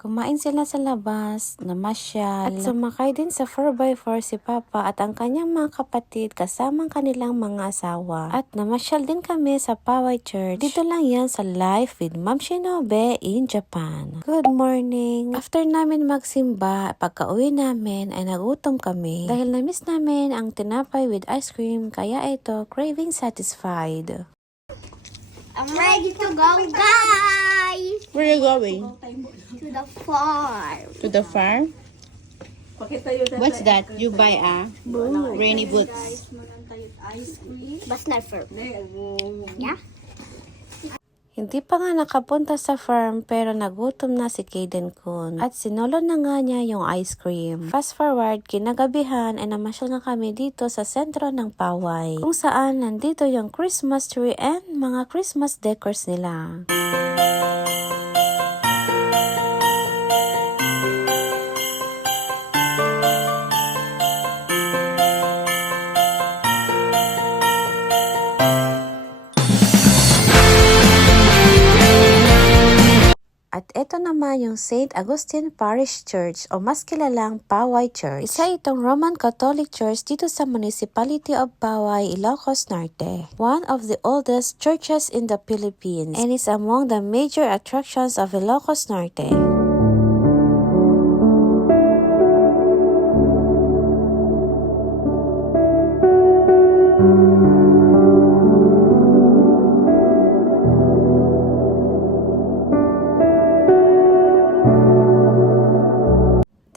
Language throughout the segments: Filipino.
Kumain sila sa labas, namasyal, at sumakay din sa 4x4 si Papa at ang kanyang mga kapatid kasamang kanilang mga asawa. At namasyal din kami sa Paway Church. Dito lang yan sa Life with Ma'am Shinobe in Japan. Good morning! After namin magsimba, pagka-uwi namin ay nagutom kami dahil na-miss namin ang tinapay with ice cream kaya ito craving satisfied. I'm ready to go, guys! Where are you going? To the farm. To the farm? What's that? You buy a rainy boots. Not for Yeah? Hindi pa nga nakapunta sa farm pero nagutom na si Kaden Kun at sinolo na nga niya yung ice cream. Fast forward, kinagabihan ay namasyal nga kami dito sa sentro ng Paway kung saan nandito yung Christmas tree and mga Christmas decors nila. At ito naman yung St. Augustine Parish Church o mas kilalang Paway Church. Isa itong Roman Catholic Church dito sa Municipality of Paway, Ilocos Norte. One of the oldest churches in the Philippines and is among the major attractions of Ilocos Norte.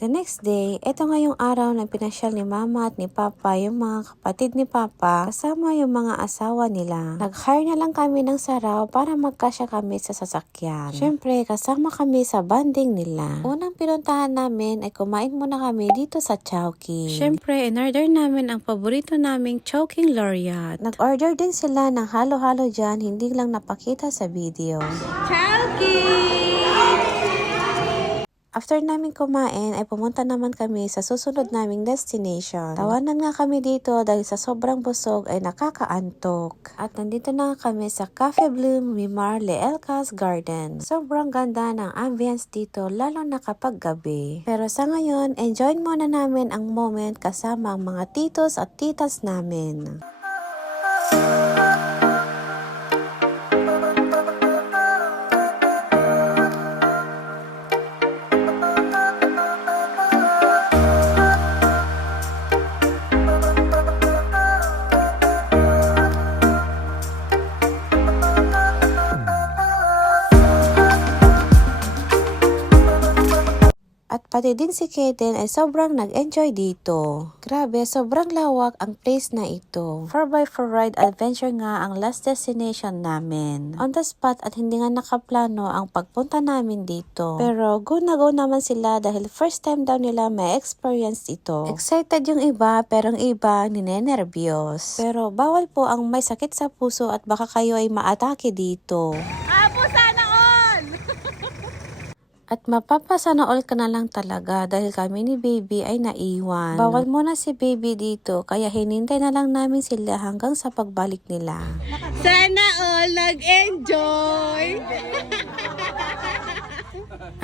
The next day, ito nga yung araw na pinasyal ni Mama at ni Papa yung mga kapatid ni Papa kasama yung mga asawa nila. Nag-hire na lang kami ng saraw para magkasya kami sa sasakyan. Siyempre, kasama kami sa banding nila. Unang pinuntahan namin ay kumain muna kami dito sa Chowking. Siyempre, in-order namin ang paborito naming Chowking Laureate. Nag-order din sila ng halo-halo dyan, hindi lang napakita sa video. After namin kumain, ay pumunta naman kami sa susunod naming destination. Tawanan nga kami dito dahil sa sobrang busog ay nakakaantok. At nandito na kami sa Cafe Bloom Mimar Leelcas Garden. Sobrang ganda ng ambience dito lalo na kapag gabi. Pero sa ngayon, enjoy muna namin ang moment kasama ang mga titos at titas namin. At pati din si Kaden ay sobrang nag-enjoy dito. Grabe, sobrang lawak ang place na ito. 4x4 ride adventure nga ang last destination namin. On the spot at hindi nga nakaplano ang pagpunta namin dito. Pero go na go naman sila dahil first time daw nila may experience ito. Excited yung iba pero ang iba ninenervyos. Pero bawal po ang may sakit sa puso at baka kayo ay maatake dito. At mapapasana all ka na lang talaga dahil kami ni baby ay naiwan. Bawal muna si baby dito kaya hinintay na lang namin sila hanggang sa pagbalik nila. Sana all nag-enjoy!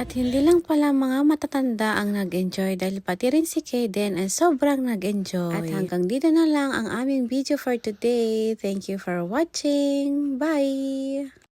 At hindi lang pala mga matatanda ang nag-enjoy dahil pati rin si Kaden ay sobrang nag-enjoy. At hanggang dito na lang ang aming video for today. Thank you for watching. Bye!